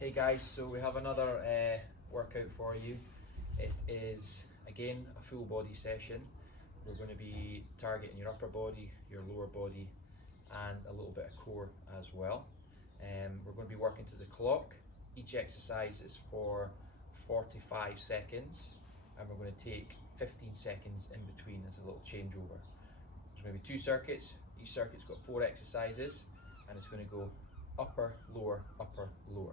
Hey guys, so we have another workout for you. It is again a full body session. We're going to be targeting your upper body, your lower body, and a little bit of core as well. We're going to be working to the clock. Each exercise is for 45 seconds and we're going to take 15 seconds in between as a little changeover. There's going to be 2 circuits. Each circuit's got 4 exercises and it's going to go upper, lower, upper, lower.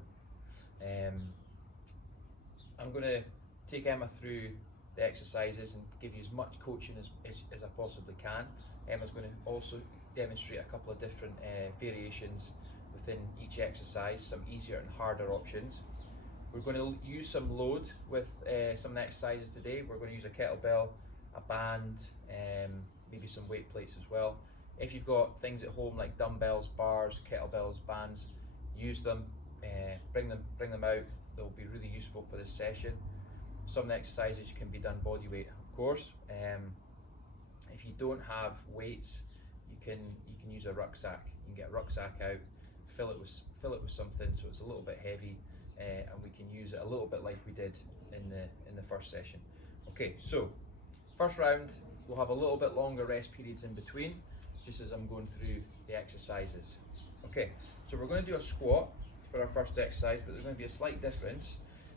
I'm going to take Emma through the exercises and give you as much coaching as I possibly can. Emma's going to also demonstrate a couple of different variations within each exercise, some easier and harder options. We're going to use some load with some exercises today. We're going to use a kettlebell, a band, maybe some weight plates as well. If you've got things at home like dumbbells, bars, kettlebells, bands, use them. Bring them out. They'll be really useful for this session. Some exercises can be done body weight, of course. If you don't have weights, you can use a rucksack. You can get a rucksack out, fill it with something so it's a little bit heavy, and we can use it a little bit like we did in the first session. Okay, so first round we'll have a little bit longer rest periods in between, just as I'm going through the exercises. Okay, so we're going to do a squat for our first exercise, but there's going to be a slight difference.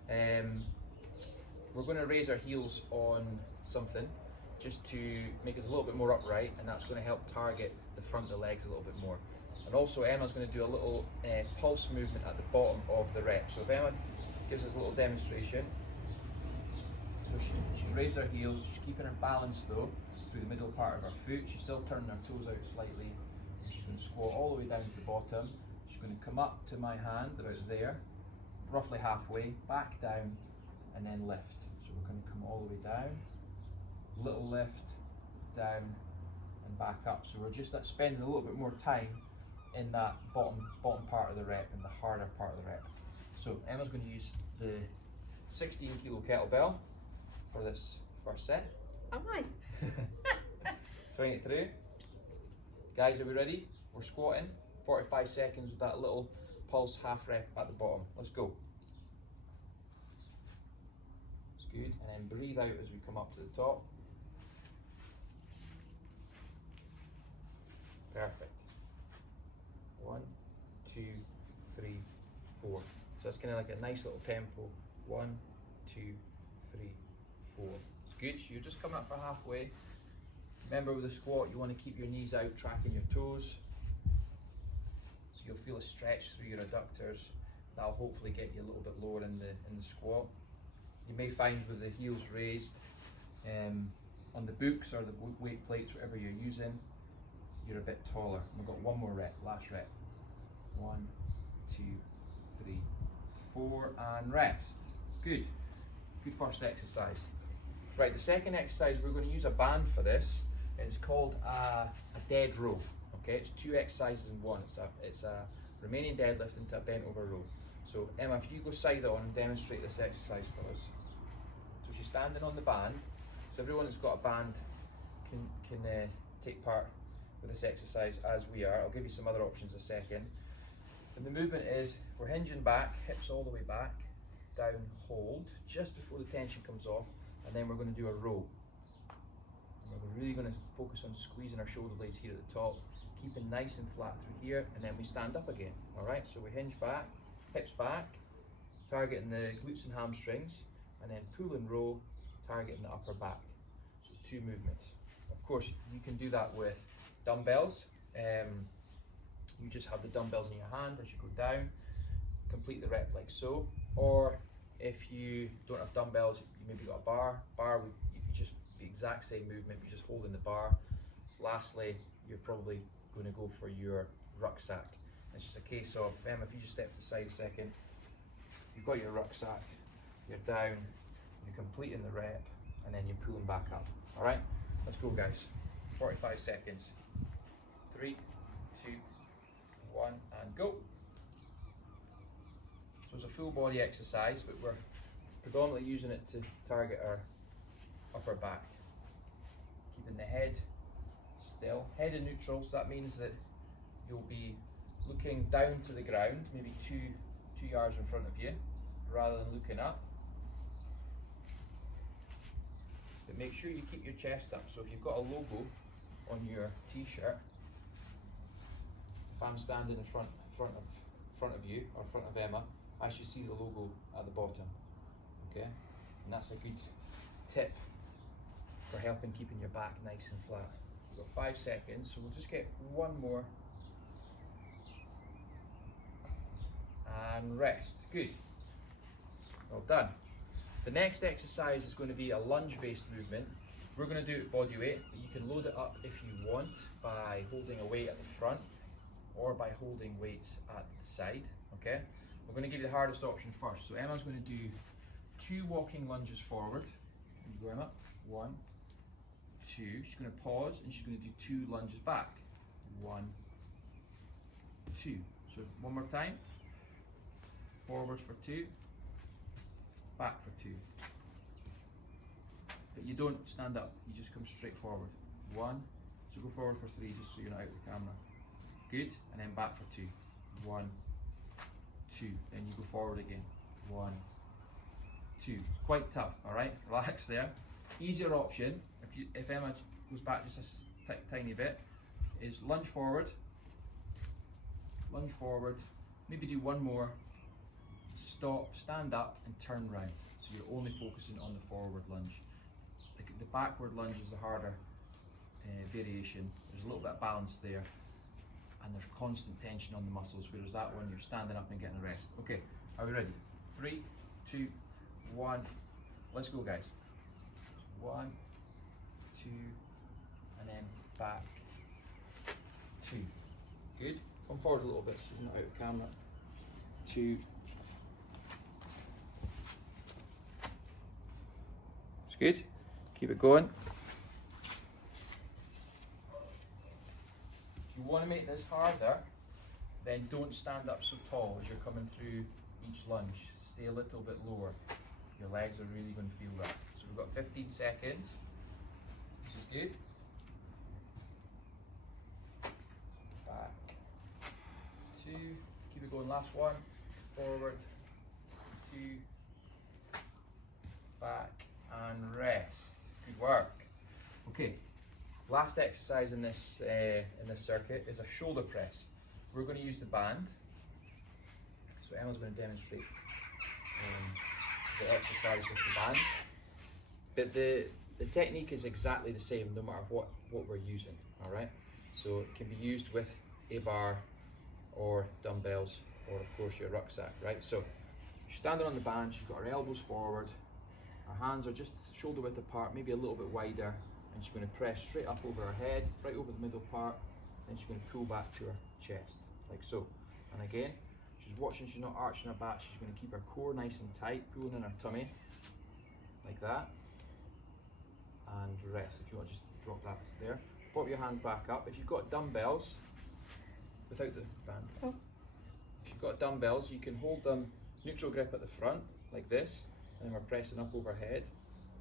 We're going to raise our heels on something just to make us a little bit more upright, and that's going to help target the front of the legs a little bit more. And also Emma's going to do a little pulse movement at the bottom of the rep. So if Emma gives us a little demonstration. So she's raised her heels, she's keeping her balance though through the middle part of her foot. She's still turning her toes out slightly. She's going to squat all the way down to the bottom. She's going to come up to my hand about there, roughly halfway, back down, and then lift. So we're going to come all the way down, little lift, down, and back up. So we're just spending a little bit more time in that bottom part of the rep, in the harder part of the rep. So Emma's going to use the 16 kilo kettlebell for this first set. Am I? Swing it through. Guys, are we ready? We're squatting. 45 seconds with that little pulse half rep at the bottom. Let's go. It's good. And then breathe out as we come up to the top. Perfect. 1, 2, 3, 4. So that's kind of like a nice little tempo. 1, 2, 3, 4. It's good. So you're just coming up for halfway. Remember with the squat, you want to keep your knees out, tracking your toes. So you'll feel a stretch through your adductors. That'll hopefully get you a little bit lower in the squat. You may find with the heels raised on the books or the weight plates, whatever you're using, you're a bit taller. We've got one more rep, last rep. 1, 2, 3, 4, and rest. Good. Good first exercise. Right, the second exercise, we're going to use a band for this. It's called a dead row. Okay, it's 2 exercises in one. It's a Romanian deadlift into a bent over row. So Emma, if you go side on and demonstrate this exercise for us. So she's standing on the band. So everyone that's got a band can take part with this exercise as we are. I'll give you some other options in a second. And the movement is, we're hinging back, hips all the way back, down, hold, just before the tension comes off, and then we're going to do a row. And we're really going to focus on squeezing our shoulder blades here at the top, keeping nice and flat through here, and then we stand up again. All right, so we hinge back, hips back, targeting the glutes and hamstrings, and then pull and row, targeting the upper back. So it's 2 movements. Of course, you can do that with dumbbells. You just have the dumbbells in your hand as you go down, complete the rep like so. Or if you don't have dumbbells, you maybe got a bar. You just the exact same movement, you're just holding the bar. Lastly, you're probably going to go for your rucksack. It's just a case of, Emma, if you just step to the side a second, you've got your rucksack, you're down, you're completing the rep, and then you're pulling back up. All right, let's go guys. 45 seconds. 3, 2, 1, and go. So it's a full body exercise, but we're predominantly using it to target our upper back. Keeping the head still, head in neutral, so that means that you'll be looking down to the ground, maybe two 2 yards in front of you rather than looking up. But make sure you keep your chest up. So if you've got a logo on your t-shirt, if I'm standing in front of you or front of Emma, I should see the logo at the bottom. Okay, and that's a good tip for helping keeping your back nice and flat. We've got 5 seconds, so we'll just get one more. And rest. Good. Well done. The next exercise is going to be a lunge-based movement. We're going to do it body weight, but you can load it up if you want by holding a weight at the front or by holding weights at the side. Okay? We're going to give you the hardest option first. So Emma's going to do 2 walking lunges forward. Go Emma. 1, 2. She's going to pause and she's going to do 2 lunges back. 1, 2. So one more time. Forward for 2. Back for 2. But you don't stand up, you just come straight forward. 1, so go forward for 3 just so you're not out of the camera. Good, and then back for 2. 1, 2, then you go forward again. 1, 2. Quite tough, alright? Relax there. Easier option, if Emma goes back just a tiny bit, is lunge forward, maybe do one more, stop, stand up and turn round. So you're only focusing on the forward lunge. The backward lunge is the harder variation. There's a little bit of balance there and there's constant tension on the muscles, whereas that one you're standing up and getting a rest. Okay, are we ready? 3, 2, 1, let's go guys. 1, 2, and then back, 2. Good, come forward a little bit so you're not out of camera. 2, it's good, keep it going. If you want to make this harder, then don't stand up so tall as you're coming through each lunge. Stay a little bit lower. Your legs are really going to feel that. So we've got 15 seconds. This is good. Back. 2. Keep it going. Last one. Forward. 2. Back. And rest. Good work. Okay. Last exercise in this circuit is a shoulder press. We're going to use the band. So Emma's going to demonstrate the exercise with the band. But the technique is exactly the same no matter what we're using. All right. So it can be used with a bar or dumbbells or of course your rucksack. Right. So she's standing on the band. She's got her elbows forward. Her hands are just shoulder width apart, maybe a little bit wider. And she's going to press straight up over her head, right over the middle part, then she's going to pull back to her chest, like so. And again, she's watching, she's not arching her back, she's going to keep her core nice and tight, pulling in her tummy, like that. And rest, if you want to just drop that there. Pop your hand back up. If you've got dumbbells, without the band, if you've got dumbbells, you can hold them neutral grip at the front, like this, and then we're pressing up overhead,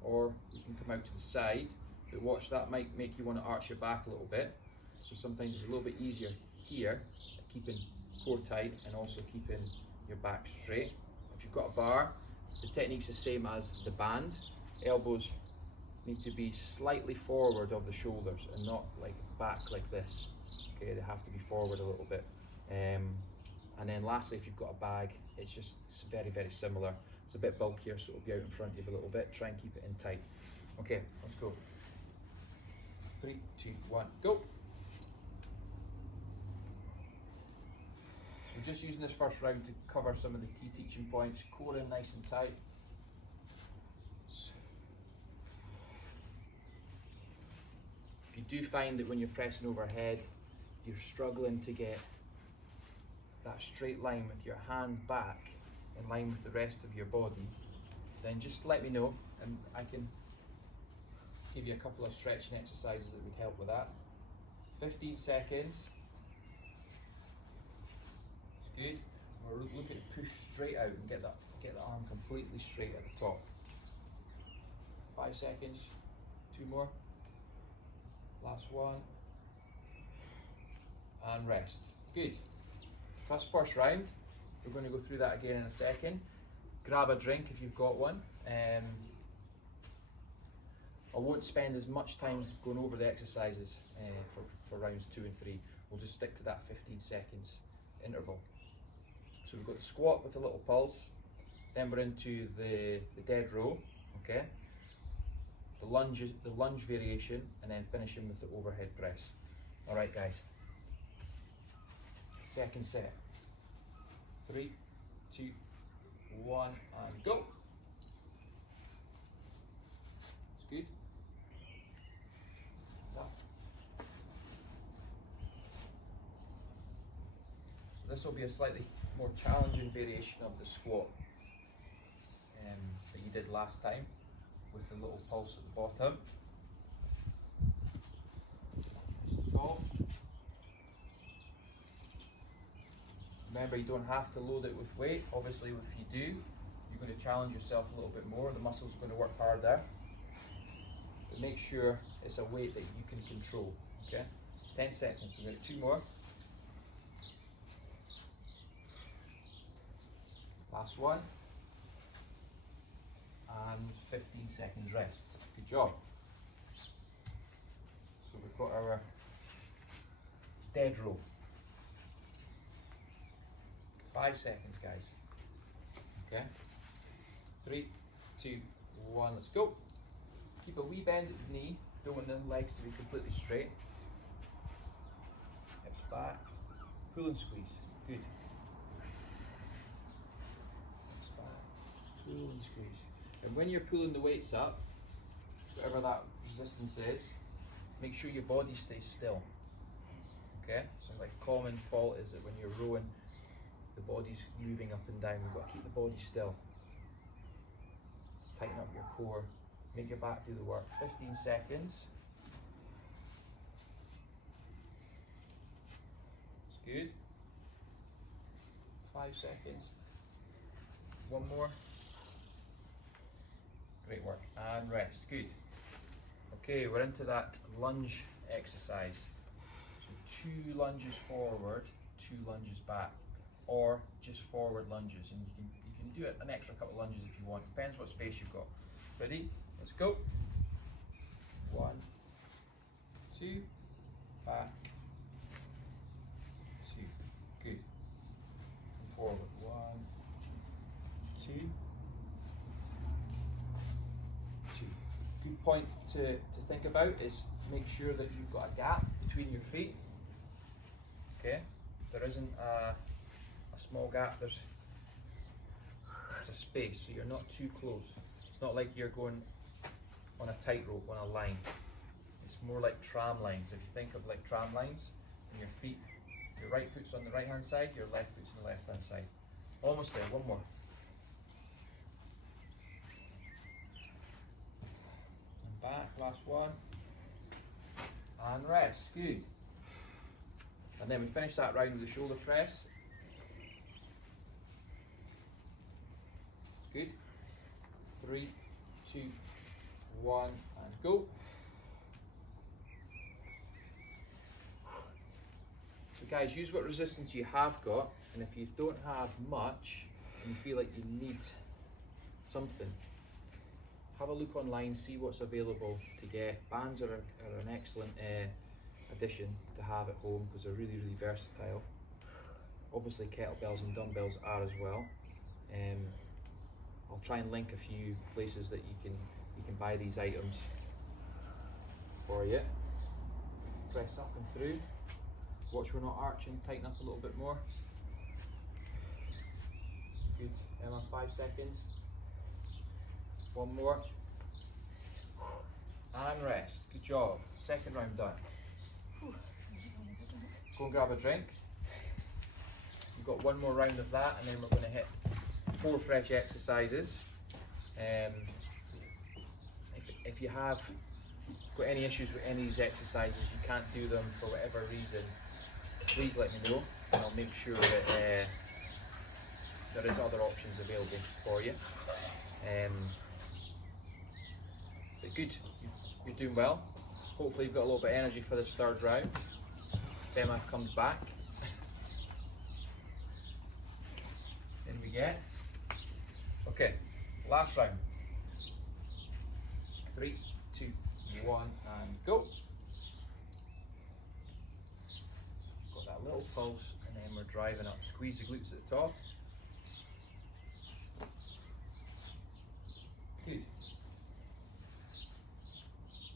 or you can come out to the side. But watch, that might make you want to arch your back a little bit. So sometimes it's a little bit easier here, keeping core tight and also keeping your back straight. If you've got a bar, the technique's the same as the band. Elbows need to be slightly forward of the shoulders and not like back like this. Okay, they have to be forward a little bit. And then lastly, if you've got a bag, it's very, very similar. It's a bit bulkier, so it'll be out in front of you a little bit. Try and keep it in tight. Okay, let's go. 3, 2, 1, go. We're just using this first round to cover some of the key teaching points. Core in nice and tight. If you do find that when you're pressing overhead, you're struggling to get that straight line with your hand back in line with the rest of your body, then just let me know and I can give you a couple of stretching exercises that would help with that. 15 seconds. It's good. We're looking to push straight out and get the arm completely straight at the top. 5 seconds. 2 more. Last one. And rest. Good. That's first round. We're going to go through that again in a second. Grab a drink if you've got one. I won't spend as much time going over the exercises for rounds 2 and 3. We'll just stick to that 15 seconds interval. So we've got the squat with a little pulse, then we're into the dead row, okay? The lunge variation, and then finishing with the overhead press. All right, guys. Second set. 3, 2, 1, and go. It's good. So this will be a slightly more challenging variation of the squat that you did last time, with the little pulse at the bottom. Top. Remember, you don't have to load it with weight. Obviously, if you do, you're going to challenge yourself a little bit more. The muscles are going to work harder. But make sure it's a weight that you can control. Okay? 10 seconds. We've got 2 more. Last one. And 15 seconds rest. Good job. So we've got our dead row. 5 seconds, guys. Okay. 3, 2, 1, let's go. Keep a wee bend at the knee. Don't want the legs to be completely straight. Hips back. Pull and squeeze. Good. Hips back. Pull and squeeze. And when you're pulling the weights up, whatever that resistance is, make sure your body stays still. Okay? So like common fault is that when you're rowing, the body's moving up and down. You've got to keep the body still. Tighten up your core. Make your back do the work. 15 seconds. It's good. 5 seconds. 1 more. Great work. And rest. Good. Okay, we're into that lunge exercise. So 2 lunges forward, 2 lunges back, or just forward lunges, and you can do it an extra couple of lunges if you want. Depends what space you've got. Ready? Let's go. 1, 2, back, 2. Good. And forward. 1, 2, 2. Good point to think about is make sure that you've got a gap between your feet. Okay? There isn't a small gap, there's a space, so you're not too close. It's not like you're going on a tightrope on a line. It's more like tram lines. If you think of like tram lines, and your feet, your right foot's on the right hand side, your left foot's on the left hand side. Almost there. 1 more. And back, last one. And rest. Good. And then we finish that round with the shoulder press. Good. 3, 2, 1, and go. So guys, use what resistance you have got, and if you don't have much and you feel like you need something, have a look online, see what's available to get. Bands are an excellent addition to have at home because they're really, really versatile. Obviously kettlebells and dumbbells are as well. I'll try and link a few places that you can buy these items for you. Press up and through. Watch we're not arching, tighten up a little bit more. Good. Emma, 5 seconds. 1 more. And rest. Good job. Second round done. Go and grab a drink. We've got 1 more round of that, and then we're going to hit 4 fresh exercises. If you have got any issues with any of these exercises, you can't do them for whatever reason, please let me know, and I'll make sure that there is other options available for you. But good, you're doing well. Hopefully you've got a little bit of energy for this 3rd round. Emma comes back. In we get. Okay, last round. 3, 2, 1, and go. Got that little pulse, and then we're driving up. Squeeze the glutes at the top. Good. So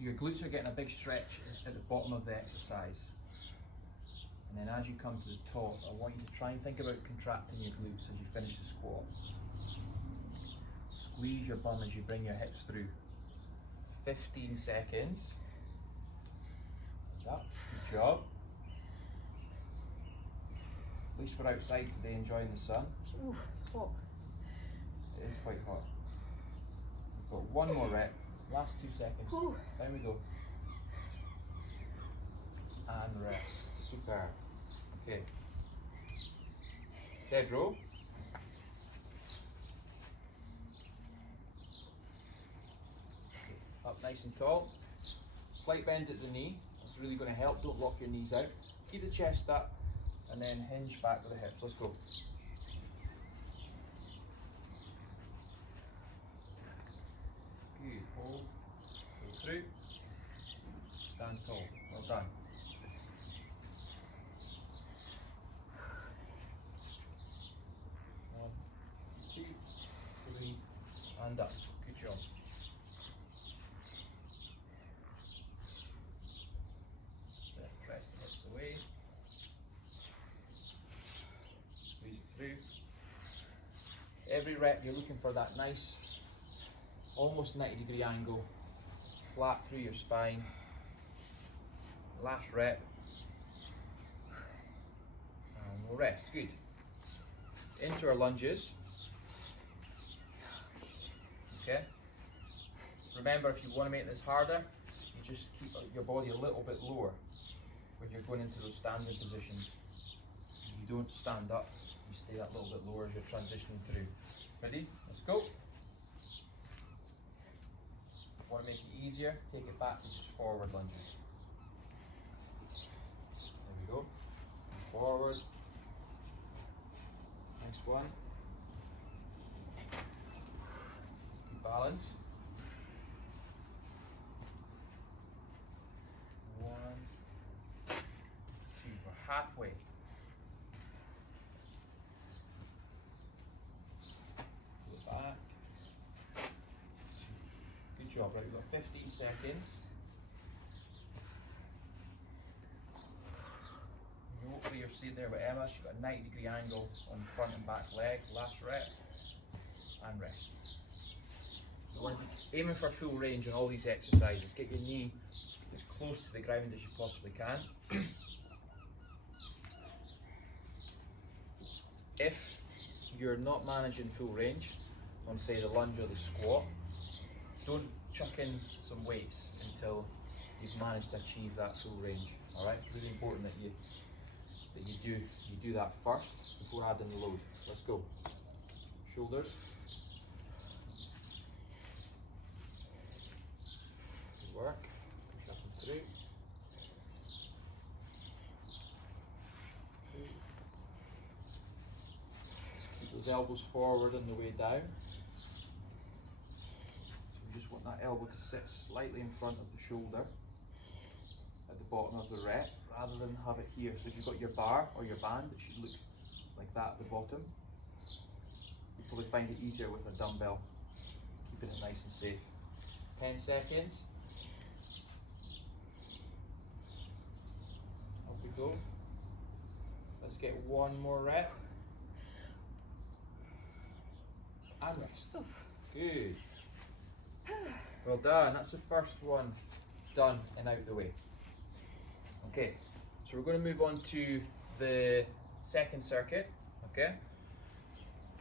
your glutes are getting a big stretch at the bottom of the exercise. And then as you come to the top, I want you to try and think about contracting your glutes as you finish the squat. Squeeze your bum as you bring your hips through. 15 seconds. Like that. Good job. At least we're outside today enjoying the sun. Ooh, it's hot. It is quite hot. We've got one more rep. Last 2 seconds. Ooh. Down we go. And rest. Super. Okay. Dead row. Up nice and tall. Slight bend at the knee. That's really going to help. Don't lock your knees out. Keep the chest up and then hinge back with the hips. Let's go. Good. Hold. Go through. Stand tall. Well done. One, 2, 3, and up. Good job. Press the hips away. Squeeze it through. Every rep you're looking for that nice, almost 90-degree angle, flat through your spine. Last rep. And we'll rest. Good. Into our lunges. Okay. Remember, if you want to make this harder, you just keep your body a little bit lower when you're going into those standing positions. You don't stand up, you stay that little bit lower as you're transitioning through. Ready? Let's go. Want to make it easier, take it back to just forward lunges. There we go. Forward. Next one. Keep balance. 1, 2. We're halfway. Go back. Good job. Right, we've got 15 seconds. Hopefully you're seeing there with Emma, she's got a 90-degree angle on the front and back leg. Last rep, and rest. So we're aiming for full range on all these exercises. Get your knee as close to the ground as you possibly can. If you're not managing full range on, say, the lunge or the squat, don't chuck in some weights until you've managed to achieve that full range. All right, it's really important that you do that first before adding the load. Let's go. Shoulders. Good work. Push up and through. Keep those elbows forward on the way down. So we just want that elbow to sit slightly in front of the shoulder at the bottom of the rep, rather than have it here. So if you've got your bar or your band, it should look like that at the bottom. You'll probably find it easier with a dumbbell, keeping it nice and safe. 10 seconds. Up we go. Let's get one more rep. And rest. Good. Well done. That's the first one done and out the way. Okay, so we're going to move on to the second circuit. Okay,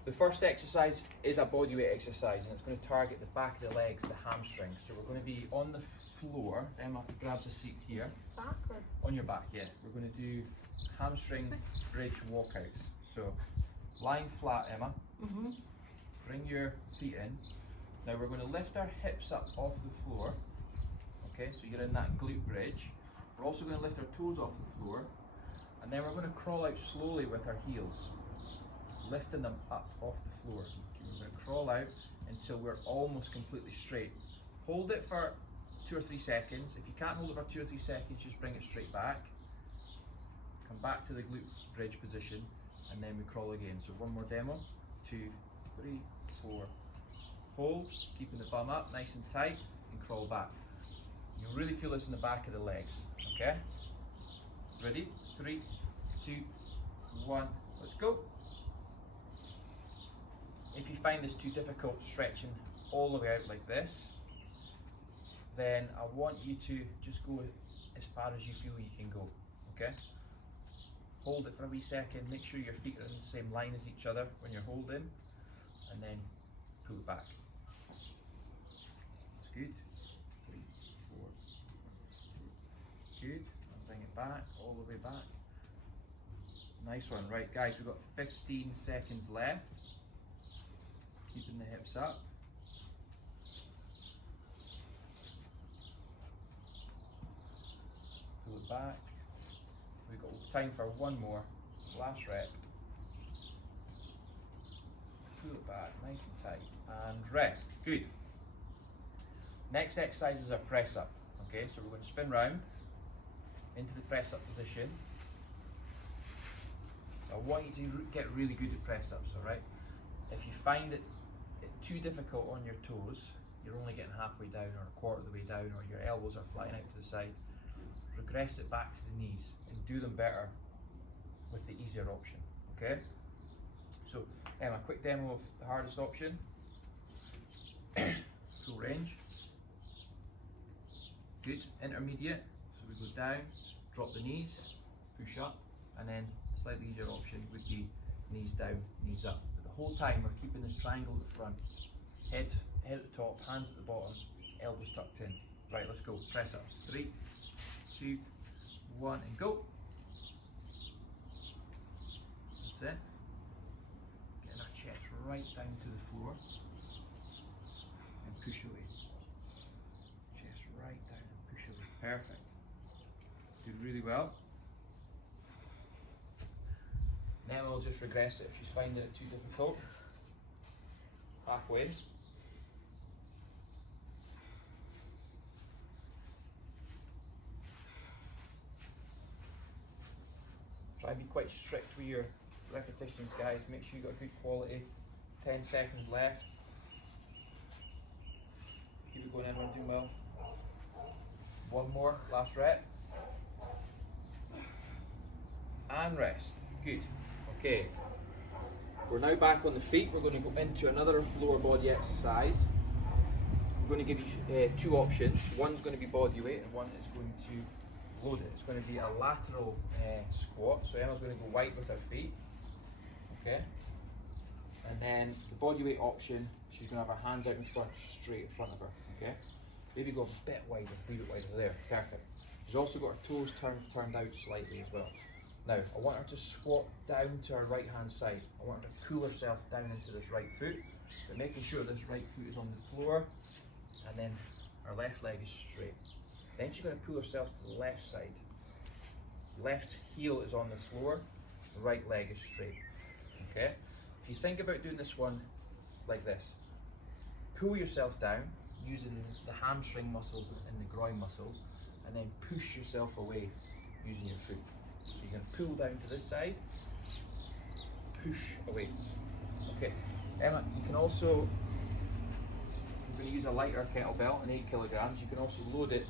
the first exercise is a bodyweight exercise, and it's going to target the back of the legs, the hamstrings. So we're going to be on the floor. Emma grabs a seat here. Back or? On your back, yeah. We're going to do hamstring bridge walkouts. So lying flat, Emma. Bring your feet in. Now we're going to lift our hips up off the floor. Okay, so you're in that glute bridge. We're also going to lift our toes off the floor, and then we're going to crawl out slowly with our heels. lifting them up off the floor. We're going to crawl out until we're almost completely straight. Hold it for 2 or 3 seconds. If you can't hold it for 2 or 3 seconds, just bring it straight back. Come back to the glute bridge position, and then we crawl again. So one more demo. 2, 3, 4. Hold, keeping the bum up, nice and tight, and crawl back. You'll really feel this in the back of the legs, okay? Ready? 3, 2, 1, let's go. If you find this too difficult, stretching all the way out like this, then I want you to just go as far as you feel you can go, okay? Hold it for a wee second, make sure your feet are in the same line as each other when you're holding, and then pull it back. That's good. 3, 4. Good. And bring it back, all the way back. Nice one. Right, guys, we've got 15 seconds left. Keeping the hips up. Pull it back. We've got time for one more. Last rep. Pull it back, nice and tight. And rest. Good. Next exercise is our press up. Okay, so we're going to spin round into the press up position. I want you to get really good at press ups, alright? If you find it too difficult on your toes, you're only getting halfway down or a quarter of the way down, or your elbows are flying out to the side, regress it back to the knees and do them better with the easier option, okay? So, a quick demo of the hardest option. Full range. Good. Intermediate. So we go down, drop the knees, push up, and then a slightly easier option would be knees down, knees up. But the whole time we're keeping this triangle at the front. Head at the top, hands at the bottom, elbows tucked in. Right, let's go. Press up. 3, 2, 1, and go. That's it. Getting our chest right down to the floor. And push away. Chest right down and push away. Perfect. Did really well. Now we'll just regress it if she's finding it too difficult. Halfway. Try and be quite strict with your repetitions, guys. Make sure you've got good quality. 10 seconds left. Keep it going, everyone doing well. One more, last rep. And rest. Good. Okay. We're now back on the feet. We're going to go into another lower body exercise. We're going to give you 2 options. One's going to be body weight and one is going to load it. It's going to be a lateral squat. So Emma's going to go wide with her feet. Okay. And then the body weight option, she's going to have her hands out in front, straight in front of her. Okay. Maybe go a bit wider, a wee bit wider there. Perfect. She's also got her toes turned out slightly as well. Now, I want her to squat down to her right hand side. I want her to pull herself down into this right foot, but making sure this right foot is on the floor, and then her left leg is straight. Then she's going to pull herself to the left side. Left heel is on the floor, the right leg is straight. Okay? If you think about doing this one like this, pull yourself down using the hamstring muscles and the groin muscles, and then push yourself away using your foot. So you're going to pull down to this side, push away. Okay, Emma, you can also, I'm going to use a lighter kettlebell, an 8 kilograms. You can also load it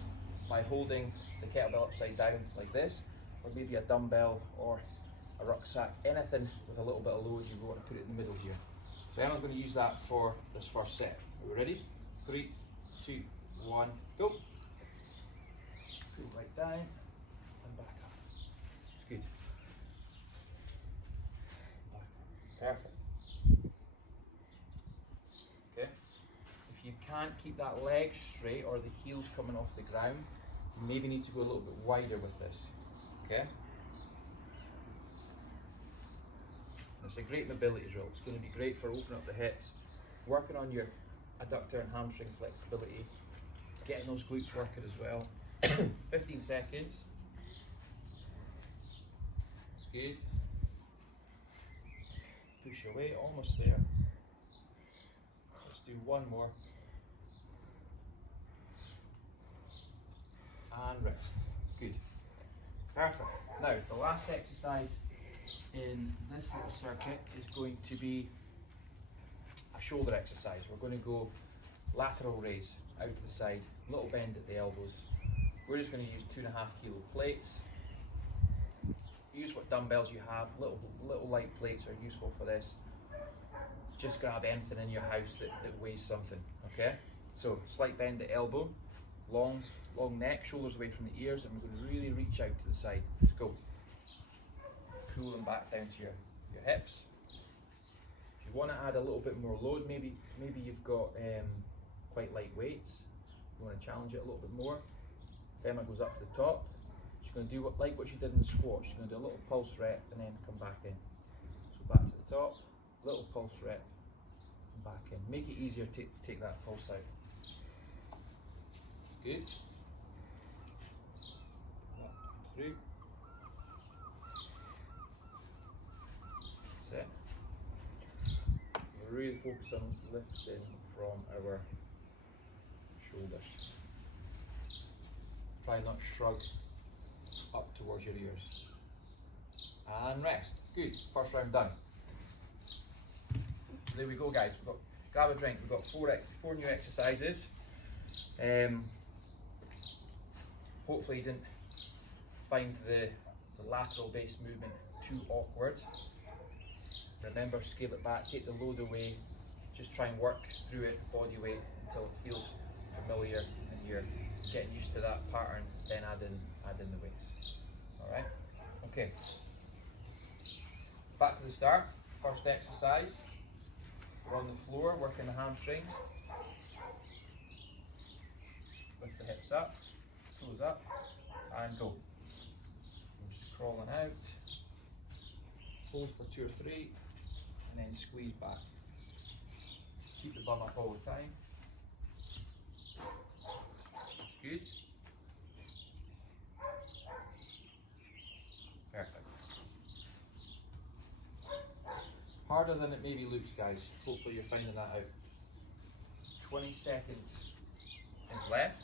by holding the kettlebell upside down like this, or maybe a dumbbell or a rucksack, anything with a little bit of load. You want to put it in the middle here. So Emma's going to use that for this first set. Are we ready? 3, 2, 1, go. Pull right down and back up. Good. Perfect. Okay. If you can't keep that leg straight or the heels coming off the ground, you maybe need to go a little bit wider with this. Okay. It's a great mobility drill. It's going to be great for opening up the hips, working on your adductor and hamstring flexibility, getting those glutes working as well. 15 seconds. That's good. push away, almost there. Let's do one more. And rest. Good. Perfect. Now, the last exercise in this little circuit is going to be a shoulder exercise. We're going to go lateral raise out to the side, little bend at the elbows. We're just going to use 2.5 kilo plates. Use what dumbbells you have. Little light plates are useful for this. Just grab anything in your house that weighs something. Okay. So slight bend at elbow, long neck, shoulders away from the ears, and we're going to really reach out to the side. Let's go. Pull them back down to your hips. If you want to add a little bit more load, maybe you've got quite light weights. You want to challenge it a little bit more. If Emma goes up to the top, she's going to do like what she did in the squat. She's going to do a little pulse rep and then come back in. So back to the top, little pulse rep, and back in. Make it easier to take that pulse out. Good. Up, through. That's it. We're really focused on lifting from our shoulders. Try not shrug up towards your ears. And rest. Good. First round done. There we go, guys. We've got grab a drink. We've got four new exercises. Hopefully you didn't find the lateral based movement too awkward. Remember, scale it back, take the load away, just try and work through it, body weight, until it feels familiar and you're getting used to that pattern, then add in the weights. Alright? Okay. Back to the start. First exercise. We're on the floor, working the hamstrings. Lift the hips up, toes up, and go. I'm just crawling out. Hold for 2 or 3, and then squeeze back. Keep the bum up all the time. Good. Perfect. Harder than it maybe looks, guys. Hopefully you're finding that out. 20 seconds is left.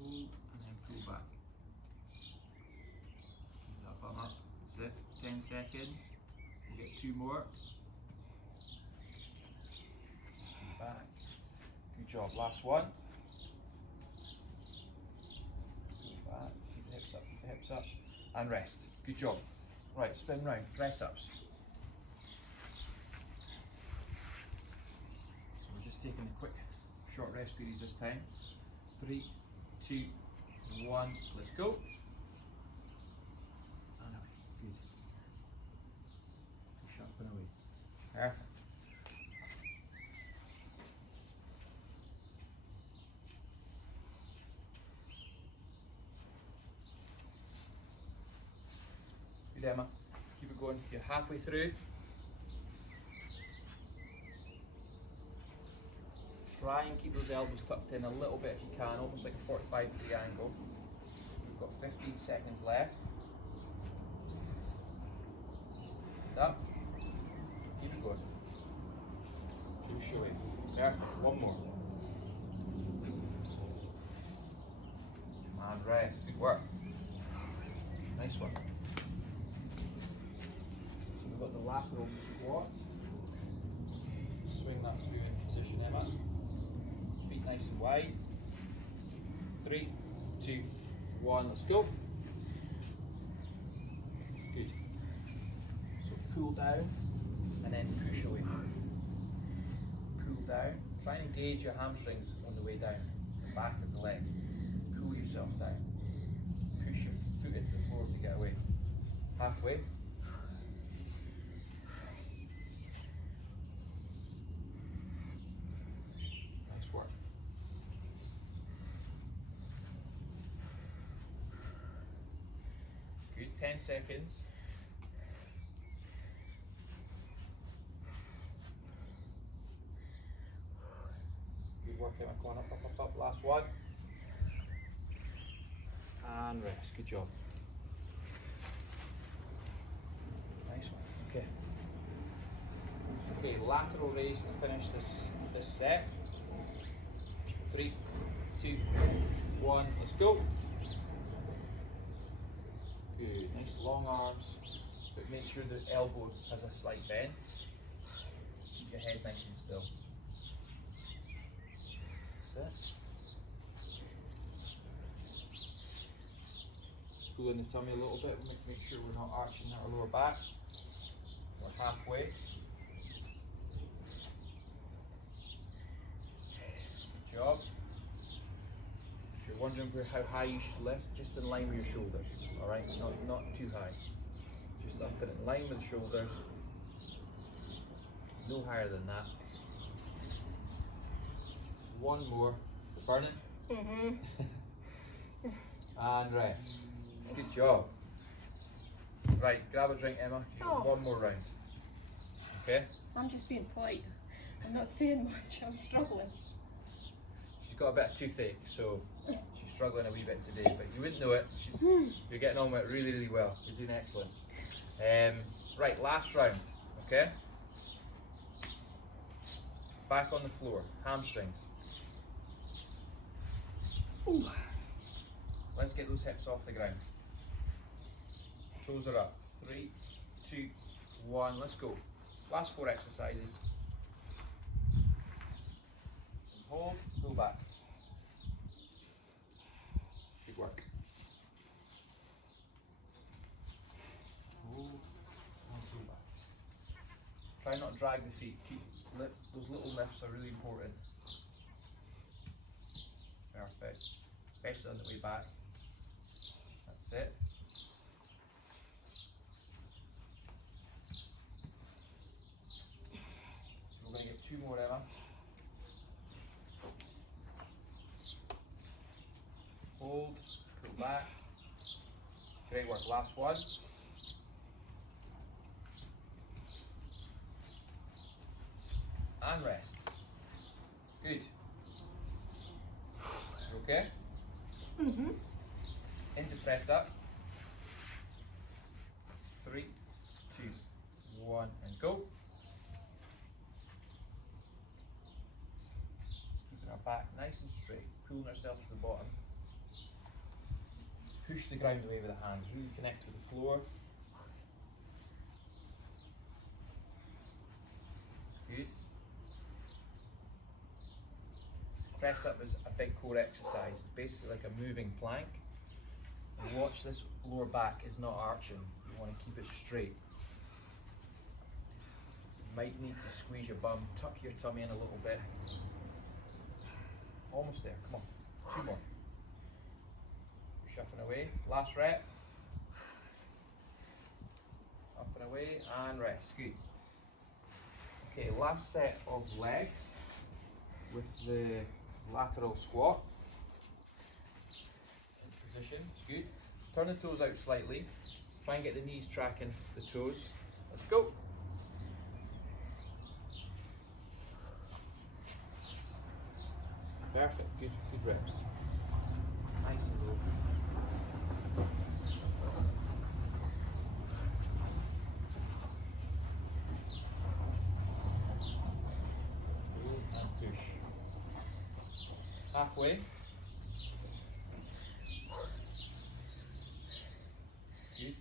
Hold and then pull back. Keep that bum up. That's it. 10 seconds. We'll get 2 more. Back. Good job. Last one. Go back. Keep the hips up. Keep the hips up. And rest. Good job. Right. Spin round. Press ups. So we're just taking a quick, short rest periods this time. 3, 2, 1. Let's go. And away. Good. Push up and away. Perfect. Emma, keep it going. You're halfway through. Try and keep those elbows tucked in a little bit if you can, almost like a 45-degree angle. We've got 15 seconds left. Up. Keep it going. Push away. Perfect. One more. And rest. Good work. Nice one. We've got the lateral squat. Swing that through in position, Emma. Feet nice and wide. 3, 2, 1, let's go. Good. So pull down and then push away. Pull down. Try and engage your hamstrings on the way down, the back of the leg. Pull yourself down. Push your foot into the floor to get away. Halfway. Work. Good, 10 seconds. Good work, Emma. Come on, up. Last one. And rest. Good job. Okay. Okay, lateral raise to finish this set. 3, 2, 1, let's go. Good, nice long arms, but make sure the elbow has a slight bend. Keep your head nice and still. That's it. Pull in the tummy a little bit, make sure we're not arching our lower back. We're halfway. Good job. If you're wondering how high you should lift, just in line with your shoulders, all right? Not too high. Just up and in line with the shoulders. No higher than that. One more. Burning? And rest. Good job. Right, grab a drink, Emma. You got one more round. Okay? I'm just being polite. I'm not saying much. I'm struggling. She's got a bit of toothache, so she's struggling a wee bit today, but you wouldn't know it. You're getting on with it really, really well. You're doing excellent. Right, last round. Okay? Back on the floor. Hamstrings. Ooh. Let's get those hips off the ground. Toes are up. 3, 2, 1, let's go. Last 4 exercises. Hold, go back. Good work. Hold, and go back. Try not to drag the feet. Keep those little lifts are really important. Perfect. Especially on the way back. That's it. So we're going to get 2 more, Emma. Hold, go back. Great work. Last one. And rest. Good. You okay? Into press up. 3, 2, 1, and go. Just keeping our back nice and straight, pulling ourselves to the bottom. Push the ground away with the hands, really connect to the floor. That's good. Press up is a big core exercise. It's basically like a moving plank. And watch this lower back is not arching. You want to keep it straight. You might need to squeeze your bum, tuck your tummy in a little bit. Almost there, come on. 2 more. Push up and away. Last rep. Up and away and rest. Good. Okay, last set of legs with the lateral squat. In position, it's good. Turn the toes out slightly. Try and get the knees tracking the toes. Let's go. Perfect, good reps. Nice and low. And push. Halfway. Good.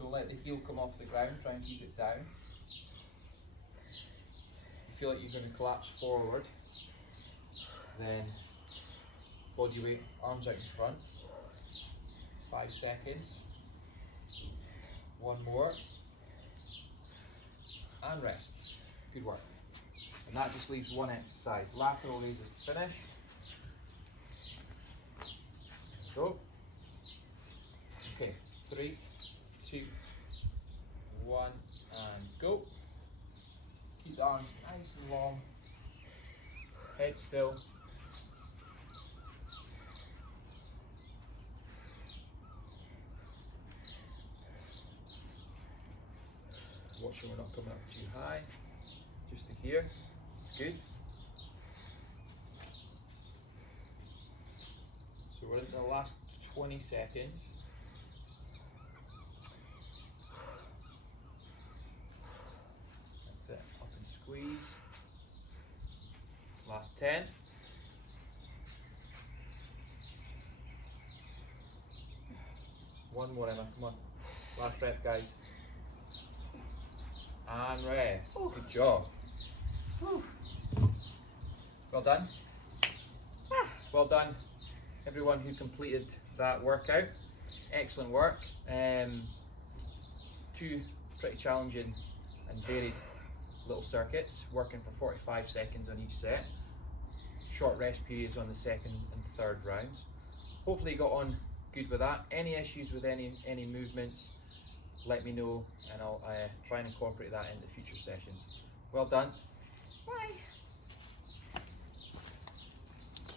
Don't let the heel come off the ground, try and keep it down. You feel like you're going to collapse forward, then body weight, arms out in front. 5 seconds. 1 more. And rest. Good work. And that just leaves 1 exercise. Lateral raises to finish. Go. Okay, 3, 2, 1, and go. Keep the arms nice and long. Head still. Watch sure we're not coming up too high. Just to here. Good. So we're in the last 20 seconds. squeeze. Last 10. One more, Emma, come on. Last rep, guys. And rest. Ooh. Good job. Whew. Well done. Ah. Well done, everyone who completed that workout. Excellent work. Two pretty challenging and varied little circuits, working for 45 seconds on each set. Short rest periods on the second and third rounds. Hopefully you got on good with that. Any issues with any movements, let me know and I'll try and incorporate that into future sessions. Well done. Bye.